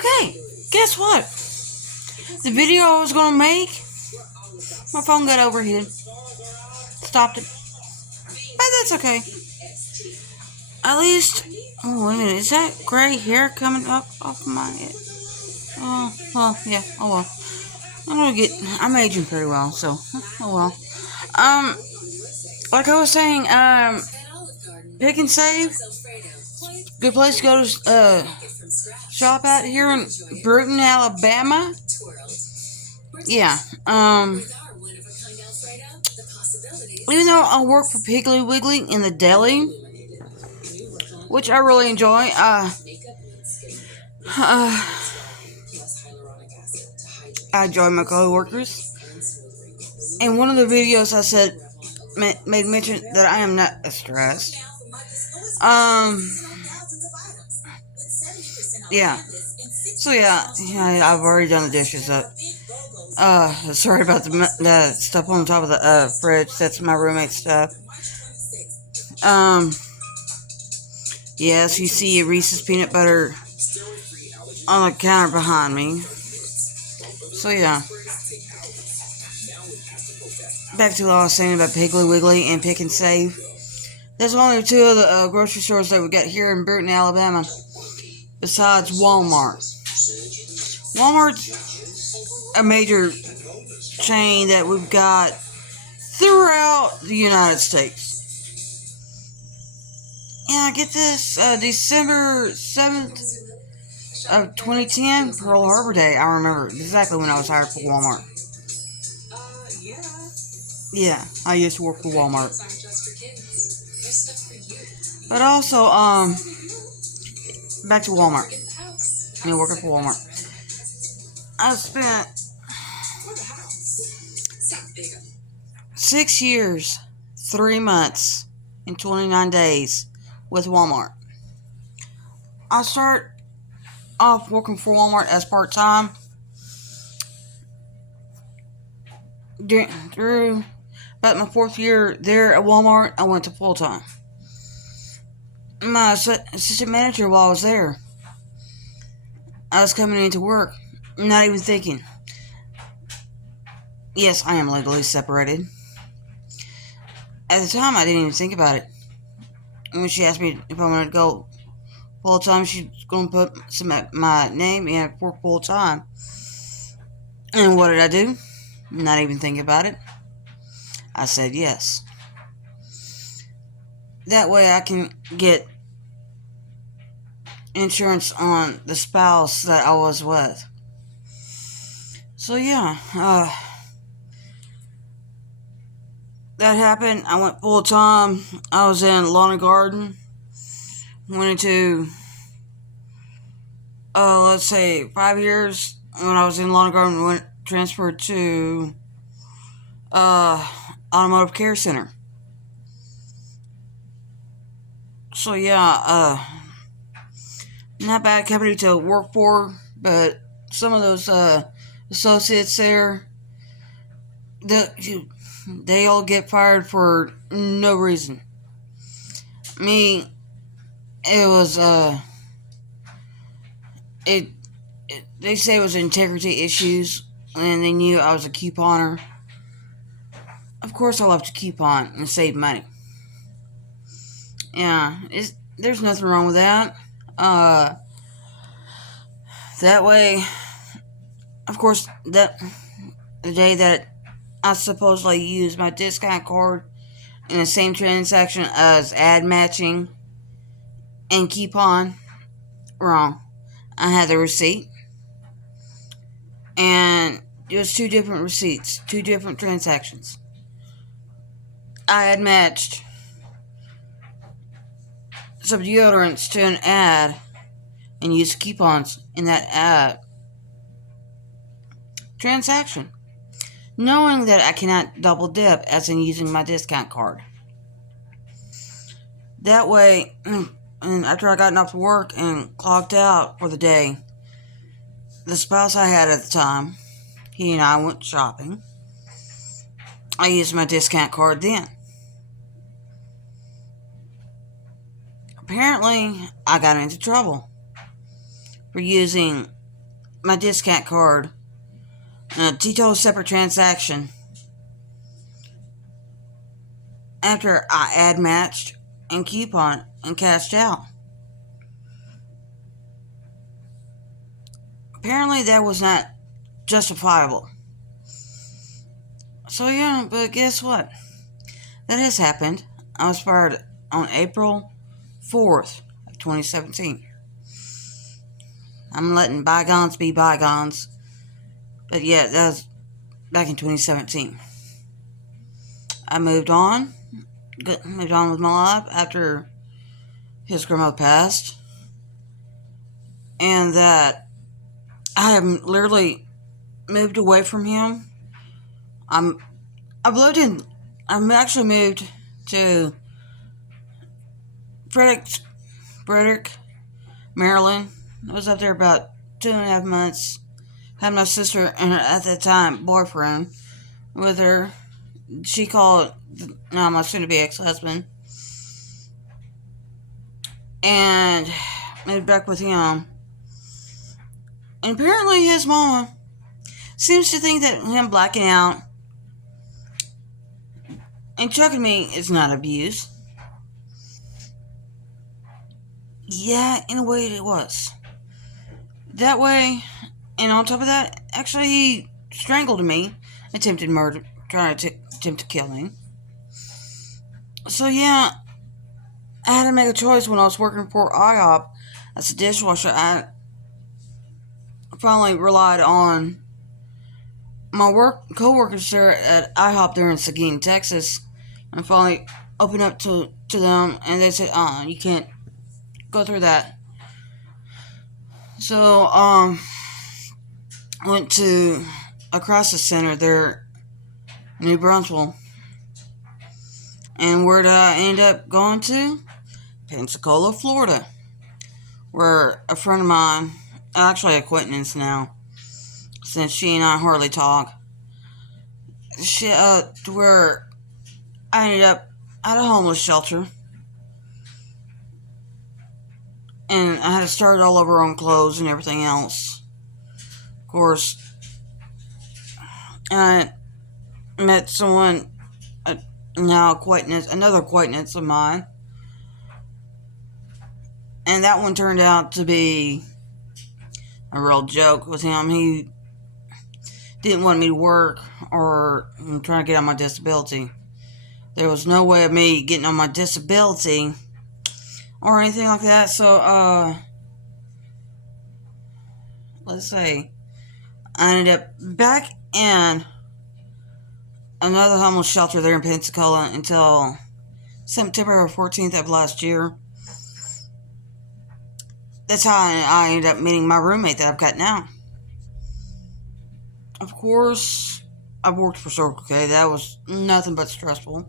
Okay, guess what? The video I was gonna make, my phone got overheated. Stopped it. But that's okay. At least, oh wait a minute, is that gray hair coming up off my head? Oh, well, yeah, oh well. I'm aging pretty well, so, oh well. Like I was saying, Pick and Save, good place to go to, shop out here in Bruton, Alabama. Yeah, even though I work for Piggly Wiggly in the deli, which I really enjoy, I enjoy my co-workers. And one of the videos I said, made mention that I am not stressed. Yeah. So yeah, I've already done the dishes up. Sorry about the stuff on top of the fridge. That's my roommate's stuff. Yes, you see Reese's peanut butter on the counter behind me. So yeah. Back to what I was saying about Piggly Wiggly and Pick and Save. There's only two of the grocery stores that we got here in Bruton, Alabama, besides Walmart. Walmart's a major chain that we've got throughout the United States. Yeah, get this, December 7th of 2010, Pearl Harbor Day. I remember exactly when I was hired for Walmart. Yeah, I used to work for Walmart. But also, back to Walmart. Me working for Walmart. I spent 6 years, 3 months, and 29 days with Walmart. I start off working for Walmart as part-time. Through about my 4th year there at Walmart, I went to full-time. My assistant manager while I was there, I was coming into work, not even thinking. Yes, I am legally separated. At the time, I didn't even think about it. When she asked me if I wanted to go full-time, she's going to put my name in for full-time. And what did I do? Not even think about it. I said yes. That way I can get insurance on the spouse that I was with. So yeah, that happened. I went full time. I was in lawn and garden. Went into, let's say 5 years. When I was in lawn and garden, transferred to automotive care center. So yeah, not bad company to work for, but some of those associates there, they all get fired for no reason. Me, it was they say it was integrity issues, and they knew I was a couponer. Of course, I love to coupon and save money. Yeah, there's nothing wrong with that. That way, of course, the day that I supposedly used my discount card in the same transaction as ad matching and coupon, wrong. I had the receipt, and it was 2 different receipts, 2 different transactions. I had matched some deodorants to an ad and used coupons in that ad transaction, knowing that I cannot double dip as in using my discount card. That way, and after I got off work and clocked out for the day, the spouse I had at the time, he and I went shopping. I used my discount card then. Apparently, I got into trouble for using my discount card. A total separate transaction. After I ad matched and coupon and cashed out. Apparently that was not justifiable. So yeah, but guess what? That has happened. I was fired on April 4th of 2017. I'm letting bygones be bygones. But yeah, that was back in 2017. I moved on with my life after his grandmother passed. And that I have literally moved away from him. I've actually moved to Frederick, Maryland. I was up there about 2.5 months. Had my sister and at that time boyfriend with her. She called now my soon-to-be ex-husband, and moved back with him. And apparently his mama seems to think that him blacking out and chucking me is not abuse. Yeah, in a way it was. That way, and on top of that, actually he strangled me, attempted murder, trying to attempt to kill me. So yeah, I had to make a choice when I was working for IHOP as a dishwasher. I finally relied on my co-workers there at IHOP there in Seguin, Texas. I finally opened up to them, and they said, you can't go through that. So, went to a crisis center there in New Brunswick. And where did I end up going to? Pensacola, Florida. Where a friend of mine, actually acquaintance now, since she and I hardly talk, to where I ended up at a homeless shelter. And I had to start all over on clothes and everything else. Of course, I met someone, another acquaintance of mine. And that one turned out to be a real joke with him. He didn't want me to work or trying to get on my disability. There was no way of me getting on my disability or anything like that. So, let's say I ended up back in another homeless shelter there in Pensacola until September 14th of last year. That's how I ended up meeting my roommate that I've got now. Of course, I've worked for Circle K. That was nothing but stressful.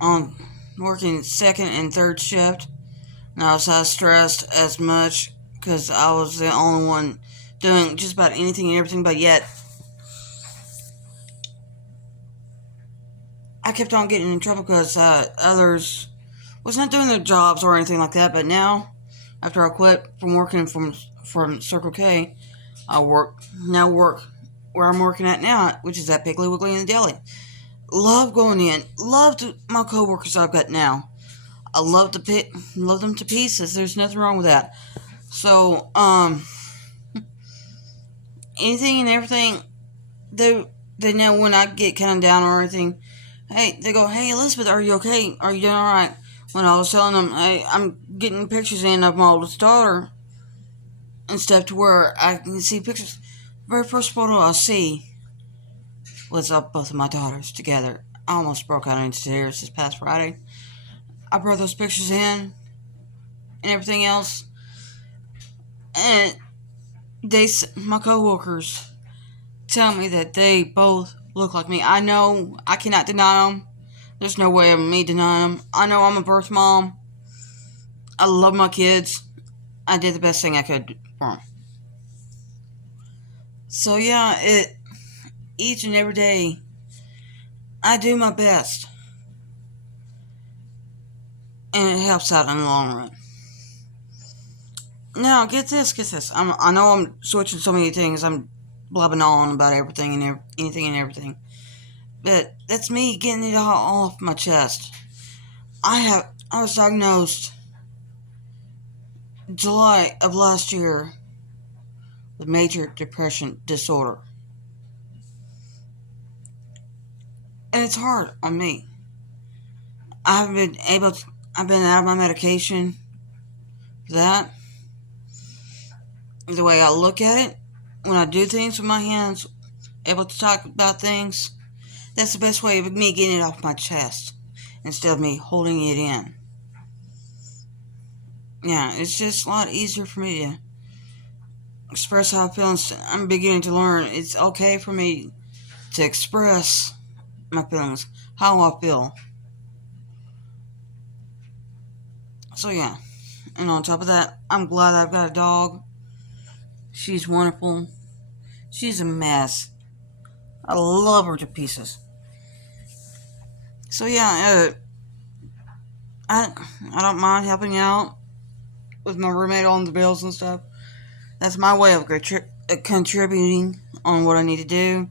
On working second and third shift, and I was not stressed as much because I was the only one doing just about anything and everything, but yet I kept on getting in trouble because others was not doing their jobs or anything like that. But now, after I quit from working from Circle K, I work where I'm working at now, which is at Piggly Wiggly in the Deli. Love going in. Loved my coworkers I've got now. I love them to pieces. There's nothing wrong with that. So, anything and everything, they know when I get kind of down or anything. Hey, they go, "Hey, Elizabeth, are you okay? Are you doing all right?" When I was telling them, "Hey, I'm getting pictures in of my oldest daughter and stuff to where I can see pictures." Very first photo I see was of both of my daughters together. I almost broke out into tears this past Friday. I brought those pictures in and everything else, and my coworkers tell me that they both look like me. I know I cannot deny them. There's no way of me denying them. I know I'm a birth mom. I love my kids. I did the best thing I could for them. So yeah, each and every day, I do my best. And it helps out in the long run. Now, get this, get this. I know I'm switching so many things. I'm blabbing on about everything and anything and everything. But that's me getting it all off my chest. I was diagnosed July of last year with major depression disorder. And it's hard on me. I've been out of my medication for that. The way I look at it, when I do things with my hands, able to talk about things, that's the best way of me getting it off my chest instead of me holding it in. Yeah, it's just a lot easier for me to express how I feel. I'm beginning to learn it's okay for me to express my feelings, how I feel. So yeah, and on top of that, I'm glad I've got a dog. She's wonderful. She's a mess. I love her to pieces. So yeah, I don't mind helping out with my roommate on the bills and stuff. That's my way of contributing on what I need to do.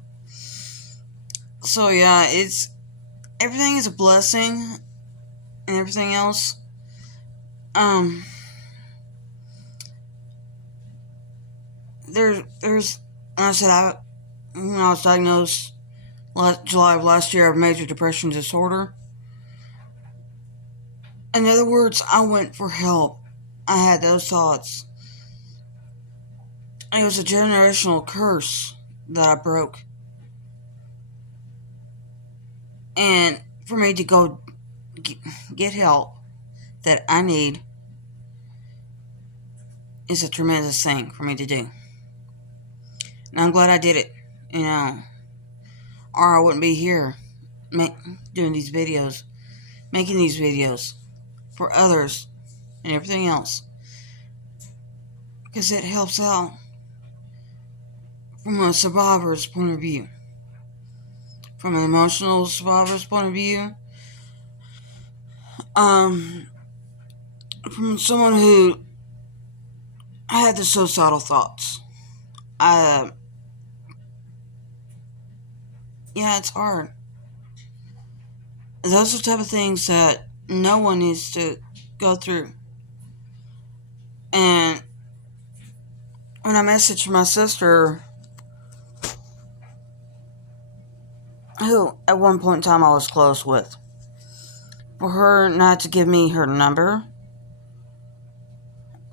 So yeah, everything is a blessing and everything else. Um, there's like I said, when I was diagnosed July of last year of major depression disorder. In other words, I went for help. I had those thoughts. It was a generational curse that I broke. And for me to go get help that I need is a tremendous thing for me to do. And I'm glad I did it, or I wouldn't be here doing these videos, making these videos for others and everything else. Because it helps out from a survivor's point of view. From an emotional survivor's point of view. From someone who had the suicidal thoughts. Yeah, it's hard. Those are the type of things that no one needs to go through. And when I messaged my sister, who at one point in time I was close with, for her not to give me her number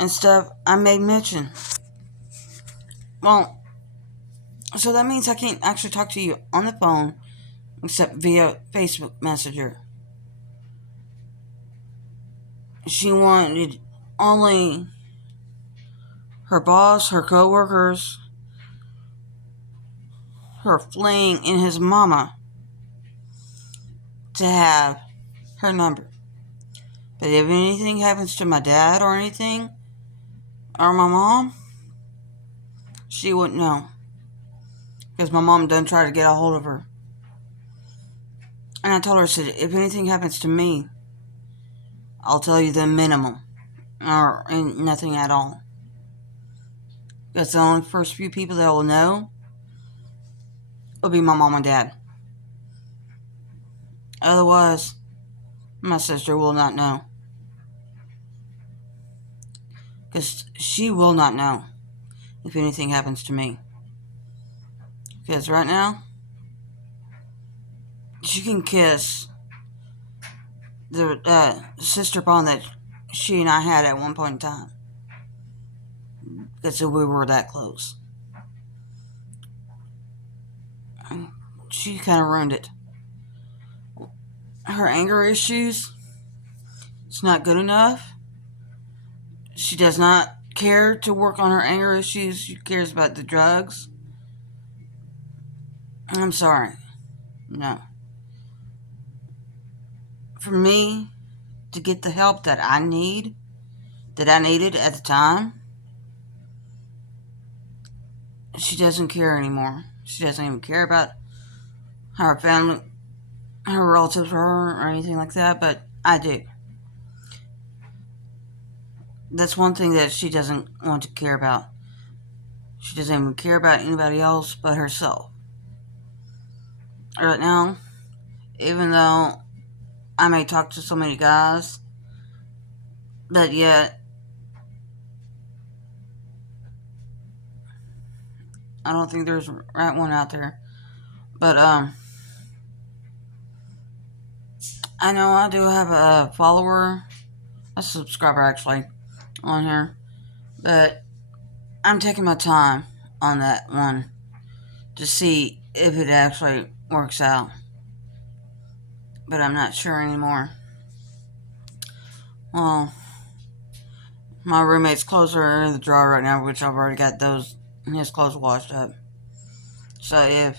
and stuff, I made mention. Well, so that means I can't actually talk to you on the phone except via Facebook Messenger. She wanted only her boss, her coworkers, her fling, and his mama to have her number. But if anything happens to my dad or anything, or my mom, she wouldn't know. Because my mom done try to get a hold of her. And I told her, I said, if anything happens to me, I'll tell you the minimum. Or nothing at all. Because the only first few people that will know will be my mom and dad. Otherwise, my sister will not know. Because she will not know if anything happens to me. Because right now, she can kiss the sister bond that she and I had at one point in time. Because we were that close. She kind of ruined it. Her anger issues, it's not good enough. She does not care to work on her anger issues. She cares about the drugs. I'm sorry. No. For me to get the help that I needed at the time, she doesn't care anymore. She doesn't even care about how her family, her relatives are or anything like that, but I do. That's one thing that she doesn't want to care about. She doesn't even care about anybody else but herself. Right now, even though I may talk to so many guys, but yet I don't think there's a right one out there. But I know I do have a follower, a subscriber actually, on here, but I'm taking my time on that one to see if it actually works out. But I'm not sure anymore. Well, my roommate's clothes are in the drawer right now, which I've already got his clothes washed up. So if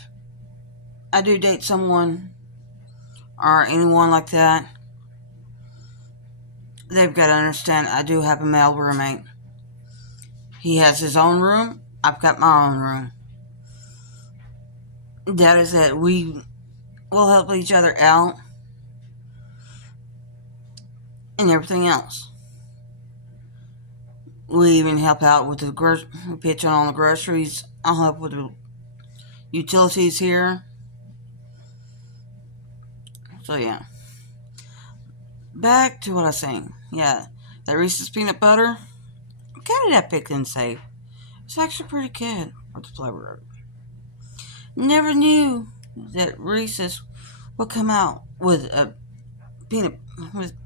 I do date someone or anyone like that, they've got to understand I do have a male roommate. He has his own room. I've got my own room. That is it. We will help each other out and everything else. We even help out with the pitch on the groceries. I'll help with the utilities here. So yeah. Back to what I was saying. Yeah, that Reese's peanut butter. What did I pick and save? It's actually pretty good with the flavor of it. Never knew that Reese's would come out with a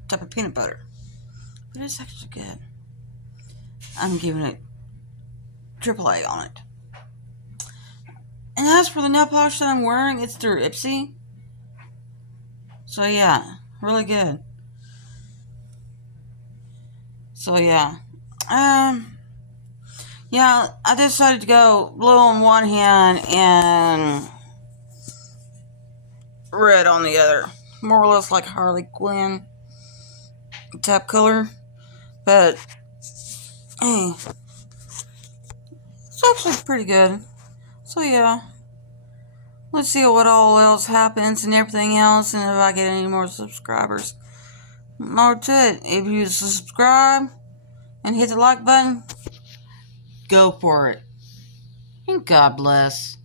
type of peanut butter, but it's actually good. I'm giving it AAA on it. And as for the nail polish that I'm wearing, it's through Ipsy. So yeah, really good. So yeah, yeah, I decided to go blue on one hand and red on the other. More or less like Harley Quinn type color. But, hey, it's actually pretty good. So yeah, let's see what all else happens and everything else, and if I get any more subscribers. More to it. If you subscribe and hit the like button, go for it. And God bless.